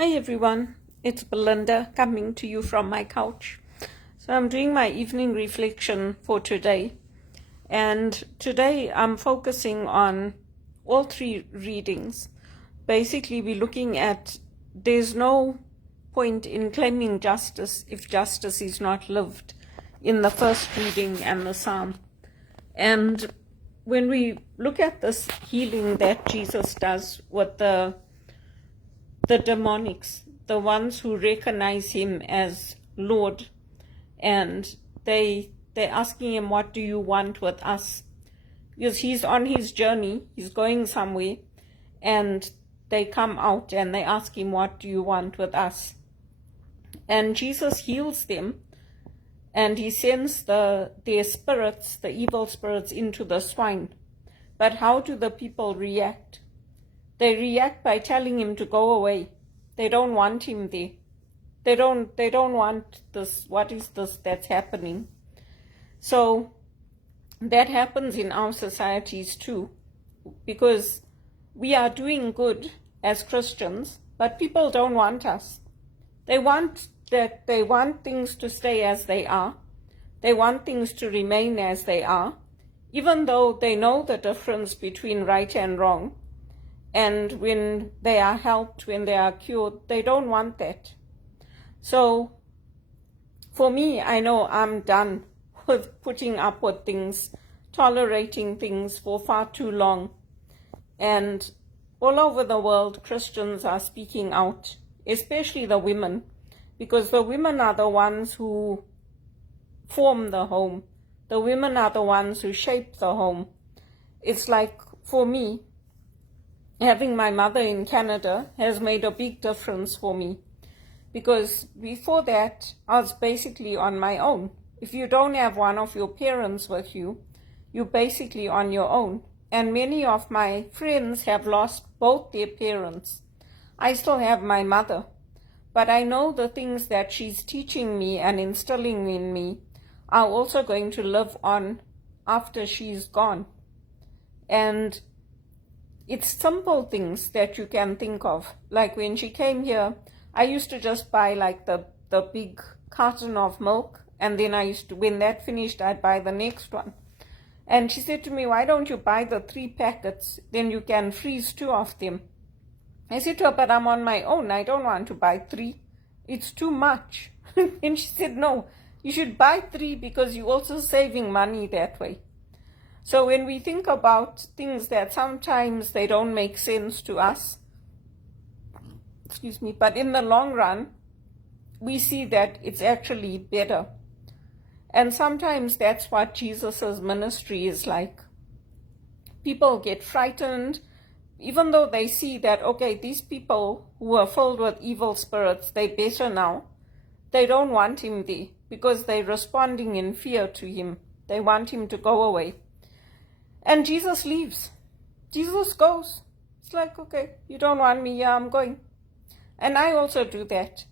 Hi everyone, it's Belinda coming to you from my couch. So I'm doing my evening reflection for today, and today I'm focusing on all three readings. Basically, we're looking at there's no point in claiming justice if justice is not lived in the first reading and the psalm. And when we look at this healing that Jesus does with the demonics, the ones who recognize him as Lord, and they're asking him, what do you want with us? Because he's on his journey, he's going somewhere, and they come out and they ask him, what do you want with us? And Jesus heals them, and he sends their spirits, the evil spirits, into the swine. But how do the people react? They react by telling him to go away. They don't want him there. They don't want this. What is this that's happening? So that happens in our societies too, because we are doing good as Christians, but people don't want us. They want things to stay as they are. They want things to remain as they are, even though they know the difference between right and wrong. And when they are helped, when they are cured, they don't want that. So for me, I know I'm done with putting up with things, tolerating things for far too long. And all over the world, Christians are speaking out, especially the women, because the women are the ones who form the home. The women are the ones who shape the home. It's like, for me, having my mother in Canada has made a big difference for me, because before that, I was basically on my own. If you don't have one of your parents with you, you're basically on your own. And many of my friends have lost both their parents. I still have my mother, but I know the things that she's teaching me and instilling in me are also going to live on after she's gone. And it's simple things that you can think of. Like when she came here, I used to just buy like the big carton of milk, and then when that finished, I'd buy the next one. And she said to me, why don't you buy the 3 packets? Then you can freeze 2 of them. I said to her, but I'm on my own. I don't want to buy 3. It's too much. And she said, no, you should buy 3 because you're also saving money that way. So when we think about things that sometimes they don't make sense to us, but in the long run, we see that it's actually better. And sometimes that's what Jesus's ministry is like. People get frightened, even though they see that, okay, these people who are filled with evil spirits, they're better now. They don't want him there because they're responding in fear to him. They want him to go away. And Jesus leaves. Jesus goes. It's like, okay, you don't want me, yeah, I'm going. And I also do that.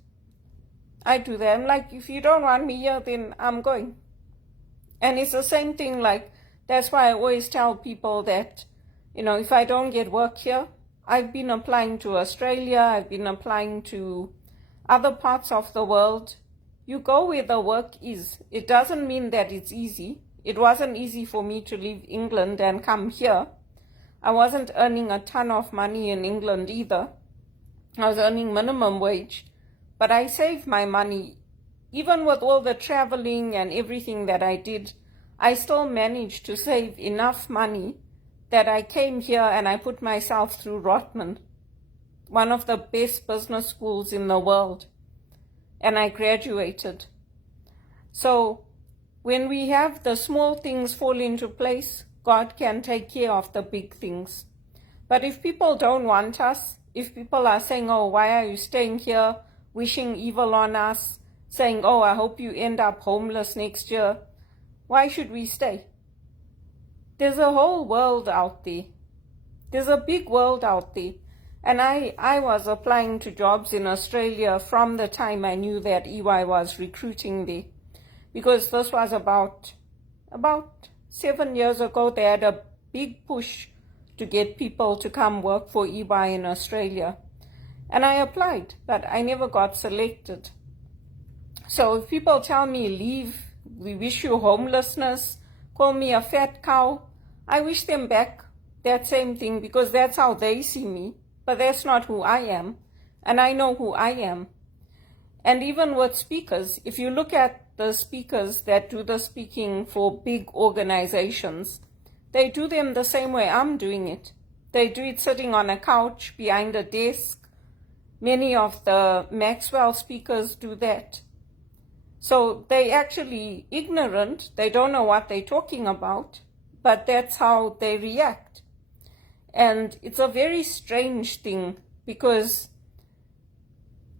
I do that. I'm like, if you don't want me here, then I'm going. And it's the same thing, like, that's why I always tell people that, if I don't get work here, I've been applying to Australia, I've been applying to other parts of the world. You go where the work is. It doesn't mean that it's easy. It wasn't easy for me to leave England and come here. I wasn't earning a ton of money in England either. I was earning minimum wage, but I saved my money. Even with all the traveling and everything that I did, I still managed to save enough money that I came here and I put myself through Rotman, one of the best business schools in the world, and I graduated. So when we have the small things fall into place, God can take care of the big things. But if people don't want us, if people are saying, oh, why are you staying here, wishing evil on us, saying, oh, I hope you end up homeless next year, why should we stay? There's a whole world out there. There's a big world out there. And I was applying to jobs in Australia from the time I knew that EY was recruiting there. Because this was about 7 years ago. They had a big push to get people to come work for EY in Australia. And I applied, but I never got selected. So if people tell me leave, we wish you homelessness, call me a fat cow, I wish them back that same thing, because that's how they see me. But that's not who I am. And I know who I am. And even with speakers, if you look at the speakers that do the speaking for big organizations, they do them the same way I'm doing it. They do it sitting on a couch, behind a desk. Many of the Maxwell speakers do that. So they actually ignorant, they don't know what they're talking about, but that's how they react. And it's a very strange thing, because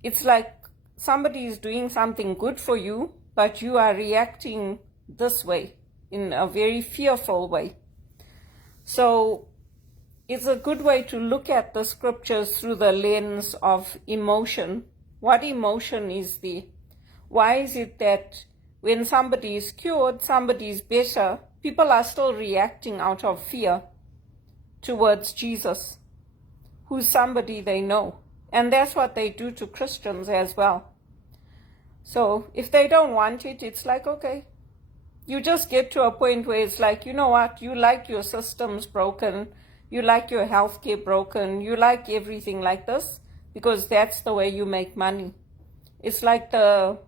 it's like somebody is doing something good for you, but you are reacting this way, in a very fearful way. So it's a good way to look at the scriptures through the lens of emotion. What emotion is there? Why is it that when somebody is cured, somebody is better, people are still reacting out of fear towards Jesus, who's somebody they know? And that's what they do to Christians as well. So if they don't want it, it's like, okay, you just get to a point where it's like, you know what, you like your systems broken, you like your healthcare broken, you like everything like this, because that's the way you make money. It's like the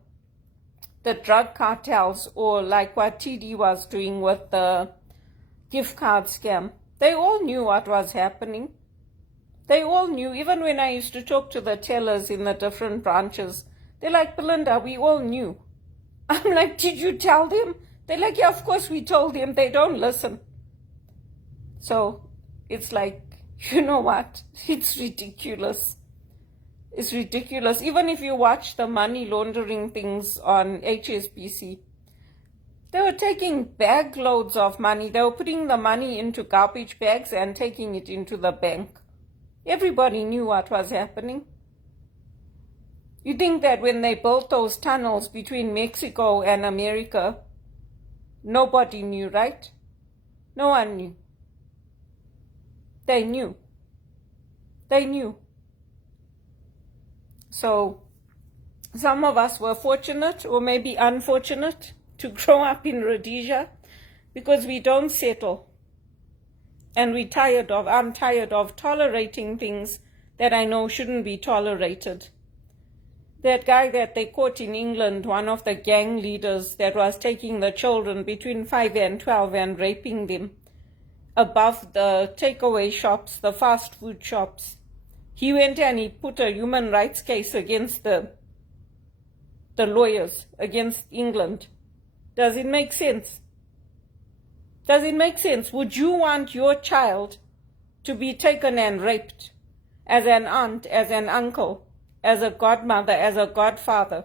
drug cartels, or like what TD was doing with the gift card scam. They all knew what was happening. They all knew. Even when I used to talk to the tellers in the different branches, they're like, Belinda, we all knew. I'm like, did you tell them? They're like, yeah, of course we told them. They don't listen. So it's like, you know what? It's ridiculous. It's ridiculous. Even if you watch the money laundering things on HSBC, they were taking bag loads of money. They were putting the money into garbage bags and taking it into the bank. Everybody knew what was happening. You think that when they built those tunnels between Mexico and America, nobody knew, right? No one knew. They knew. They knew. So some of us were fortunate, or maybe unfortunate, to grow up in Rhodesia, because we don't settle. And I'm tired of tolerating things that I know shouldn't be tolerated. That guy that they caught in England, one of the gang leaders that was taking the children between 5 and 12 and raping them above the takeaway shops, the fast food shops. He went and he put a human rights case against the lawyers, against England. Does it make sense? Does it make sense? Would you want your child to be taken and raped as an aunt, as an uncle, as a godmother, as a godfather?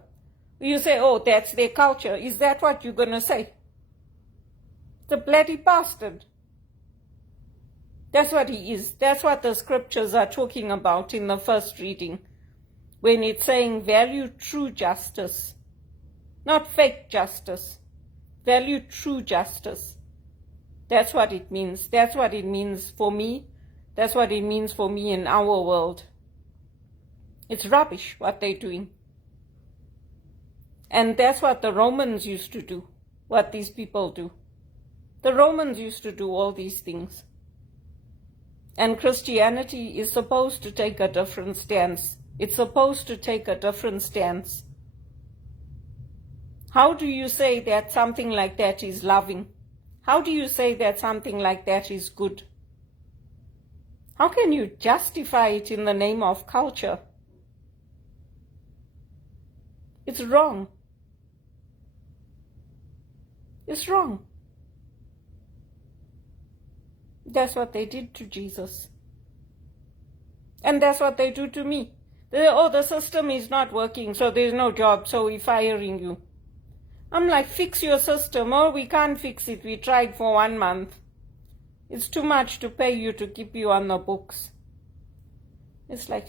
You say, oh, that's their culture. Is that what you're going to say? The bloody bastard. That's what he is. That's what the scriptures are talking about in the first reading, when it's saying value true justice, not fake justice. Value true justice. That's what it means. That's what it means for me. That's what it means for me in our world. It's rubbish what they're doing. And that's what the Romans used to do, what these people do. The Romans used to do all these things. And Christianity is supposed to take a different stance. It's supposed to take a different stance. How do you say that something like that is loving? How do you say that something like that is good? How can you justify it in the name of culture? It's wrong. It's wrong. That's what they did to Jesus. And that's what they do to me. Oh, the system is not working, so there's no job, so we're firing you. I'm like, fix your system. Oh, we can't fix it. We tried for 1 month. It's too much to pay you to keep you on the books. It's like,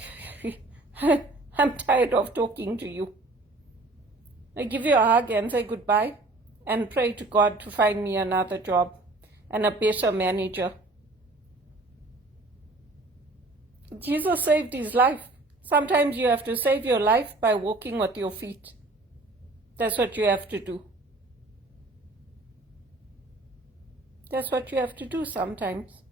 I'm tired of talking to you. I give you a hug and say goodbye and pray to God to find me another job and a better manager. Jesus saved his life. Sometimes you have to save your life by walking with your feet. That's what you have to do. That's what you have to do sometimes.